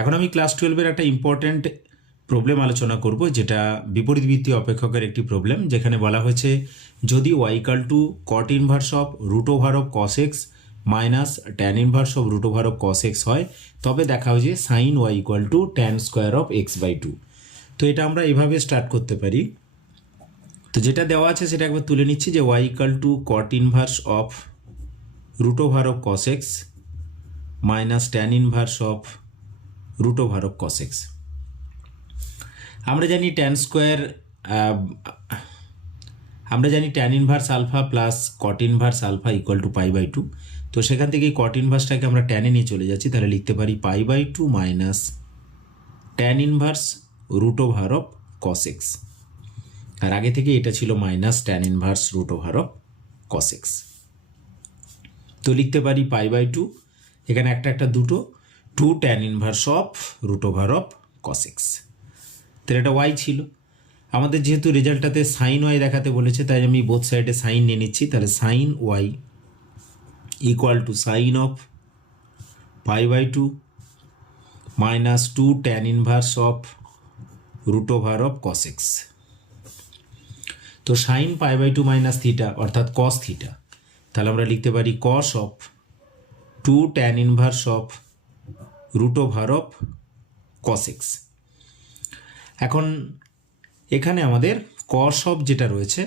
এখন আমি ক্লাস 12-এর একটা ইম্পর্ট্যান্ট প্রবলেম আলোচনা করব, যেটা বিপরীতবৃত্তীয় অপেক্ষকের একটি প্রবলেম, যেখানে বলা হয়েছে যদি y equal to cot inverse of root over of cos x minus tan inverse of root over of cos x হয়, তবে দেখা হয় যে sine Y equal to tan square of x by two. তো এটা আমরা এভাবে স্টার্ট করতে পারি। তো যেটা দেওয়া আছে সেটা একবার তুলে নিচ্ছি, যে y equal to cot inverse of root over of cos x minus tan inverse of root over of cos x. আমরা জানি ট্যান স্কোয়ার, আমরা জানি tan inverse alpha plus cot inverse alpha equal to pi by two. তো সেখান থেকে কট ইনভার্সটাকে আমরা ট্যানে নিয়ে চলে যাচ্ছি, তাহলে লিখতে পারি pi by two minus tan inverse root over of cos X. আর আগে থেকে এটা ছিল minus tan inverse root over of cos X. তো লিখতে পারি পাই বাই টু, এখানে একটা দুটো, two tan inverse of root over of cos X. তাহলে এটা ওয়াই ছিল। আমাদের যেহেতু রেজাল্টটাতে সাইন ওয়াই দেখাতে বলেছে, তাই আমি বোথ সাইডে সাইন নিয়ে নিচ্ছি। তাহলে sine Y equal to sine of pi by two minus two tan inverse of root over of cos X. তো sine pi by two minus theta অর্থাৎ কস থিটা, তাহলে আমরা লিখতে পারি cos of two tan inverse of root over of cos X. এখন এখানে আমাদের cos of যেটা রয়েছে,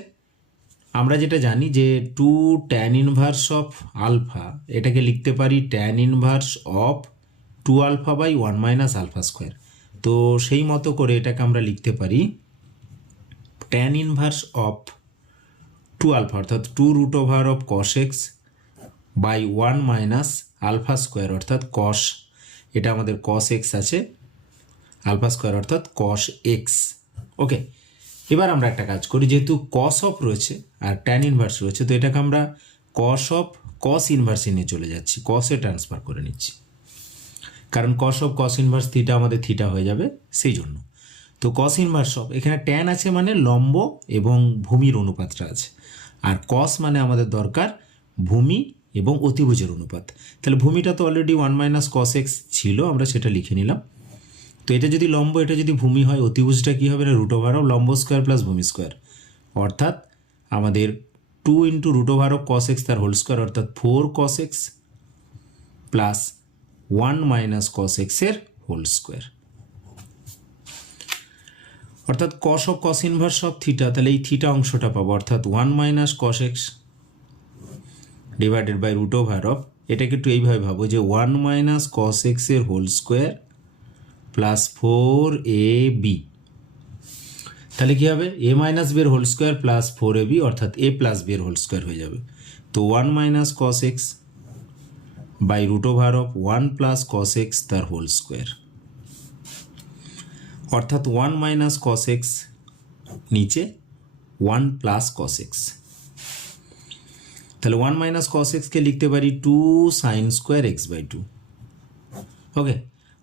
আমরা যেটা জানি যে two tan inverse of alpha, এটাকে লিখতে পারি tan inverse of two alpha by one minus alpha square. তো সেই মতো করে এটাকে আমরা লিখতে পারি tan inverse of two alpha অর্থাৎ two root over of cos X by one minus alpha square অর্থাৎ কস, এটা আমাদের কস এক্স আছে, আলফা স্কোয়ার অর্থাৎ কস এক্স। ওকে, এবার আমরা একটা কাজ করি, যেহেতু কস অফ রয়েছে আর ট্যান ইনভার্স রয়েছে, তো এটাকে আমরা কস অফ কস ইনভার্সে নিয়ে চলে যাচ্ছি, কসে ট্রান্সফার করে নিচ্ছি, কারণ কস অফ কস ইনভার্স থিটা আমাদের থিটা হয়ে যাবে সেই জন্য। তো কস ইনভার্স অফ, এখানে ট্যান আছে মানে লম্ব এবং ভূমির অনুপাতটা আছে, আর কস মানে আমাদের দরকার ভূমি এবং অতিভুজের অনুপাত। তাহলে ভূমিটা তো already one minus cos x ছিল, আমরা সেটা লিখে নিলাম। তো এটা যদি লম্ব, এটা যদি ভূমি হয়, অতিভুজটা কী হবে না রুট ওভার অফ লম্ব স্কোয়ার প্লাস ভূমি স্কোয়ার, অর্থাৎ আমাদের two into root over of cos x তার হোল স্কোয়ার অর্থাৎ four cos x plus one minus cos এক্সের হোল স্কোয়ার, অর্থাৎ cos of cos inverse of theta. তাহলে এই থিটা অংশটা পাবো, অর্থাৎ one minus cos x divided by root over of, এটাকে একটু এইভাবে ভাবো যে ওয়ান মাইনাস কস এক্সের whole square plus four A B. তাহলে কী হবে, এ মাইনাস বির whole square plus four A B অর্থাৎ এ প্লাস বির হোল স্কোয়ার হয়ে যাবে। তো one minus cos X by root over of one plus cos x তার হোল স্কোয়ার, অর্থাৎ ওয়ান মাইনাস কস এক্স নিচে ওয়ান প্লাস কস এক্স। তাহলে one minus cos এক্সকে লিখতে পারি two sine square x by two. Okay,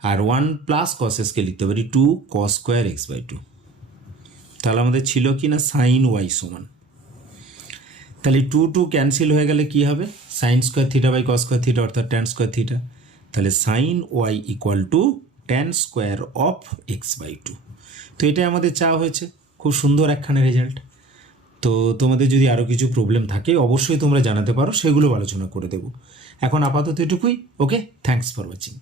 আর one plus cos এক্সকে লিখতে পারি two cos square x by two. তাহলে আমাদের ছিল কি না সাইন ওয়াই সমান, তাহলে টু টু ক্যান্সেল হয়ে গেলে কি হবে, sine square theta by cos square theta অর্থাৎ ট্যান স্কোয়ার থিটা। তাহলে sine Y equal to tan square of x by two. তো এটাই আমাদের চাওয়া হয়েছে, খুব সুন্দর একখানে রেজাল্ট। তো তোমাদের যদি আরও কিছু প্রবলেম থাকে অবশ্যই তোমরা জানাতে পারো, সেগুলো আলোচনা করে দেবো। এখন আপাতত এটুকুই। ওকে, থ্যাঙ্কস ফর ওয়াচিং।